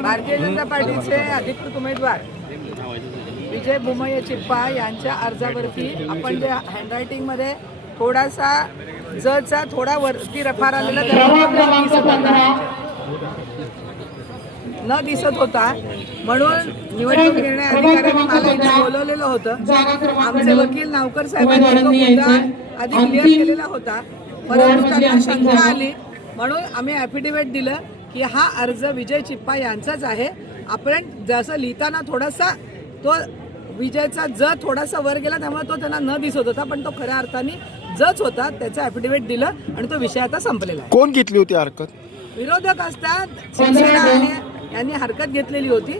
भारतीय जनता पार्टीचे अधिकृत उमेदवार विजय भुमय चिप्पा यांच्या अर्जावरती आपण जे हँडरायटिंग मध्ये थोडासा जचा थोडा वरती रफार आलेला न दिसत होता म्हणून निवडणूक निर्णय अधिकाऱ्यांनी मला इथे बोलवलेलं होतं। आमचे वकील नावकर साहेबांनी तो मुद्दा आधी क्लिअर केलेला होता, परंतु त्यांना शंका आली म्हणून आम्ही ॲफिडेव्हिट दिलं की हा अर्ज विजय चिप्पा यांचाच आहे। आपण जसं लिहिताना थोडासा तो विजयचा ज थोडासा वर गेला त्यामुळे तो त्यांना न दिसत होता, पण तो खऱ्या अर्थाने जच होता। त्याचं ॲफिडेव्हिट दिलं आणि तो विषय आता संपलेला आहे। कोण घेतली होती हरकत? विरोधक असतात, शिवसेना आहे यांनी हरकत घेतलेली होती,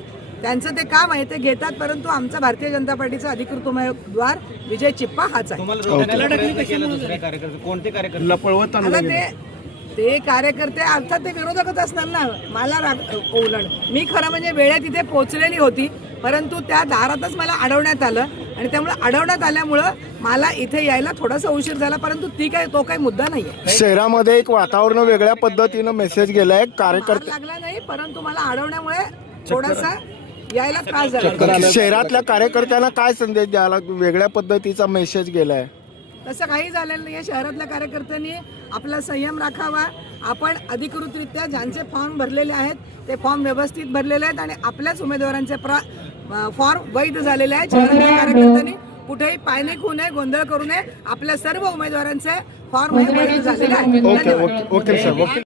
त्यांचं ते काम आहे ते घेतात, परंतु आमचा भारतीय जनता पार्टीचा अधिकृत उमेदवार विजय चिप्पा हाच आहे। ते कार्यकर्ते अर्थात ते विरोधकच असणार ना, मला उलट मी खरं म्हणजे वेळेत तिथे पोहोचलेली होती, परंतु त्या दारातच मला अडवण्यात आलं आणि त्यामुळे अडवण्यात आल्यामुळं मला इथे यायला थोडासा उशीर झाला, परंतु तो काही मुद्दा नाहीये। शहरामध्ये एक वातावरण वेगळ्या पद्धतीनं मेसेज गेलाय कार्यकर्ते लागला नाही, परंतु मला अडवण्यामुळे थोडासा यायला त्रास झाला। शहरातल्या कार्यकर्त्यांना काय संदेश द्यायला वेगळ्या पद्धतीचा मेसेज गेलाय? तसं काही झालेलं नाही। शहरातल्या कार्यकर्त्यांनी आपला संयम राखावा। आपण अधिकृतरित्या ज्यांचे फॉर्म भरलेले आहेत ते फॉर्म व्यवस्थित भरलेले आहेत आणि आपल्याच उमेदवारांचे फॉर्म वैध झालेले आहेत। शहरातल्या कार्यकर्त्यांनी कुठेही पायनिक होऊ नये, गोंधळ करू नये, आपल्या सर्व उमेदवारांचे फॉर्म हे वैध झालेले आहेत। Okay sir, okay.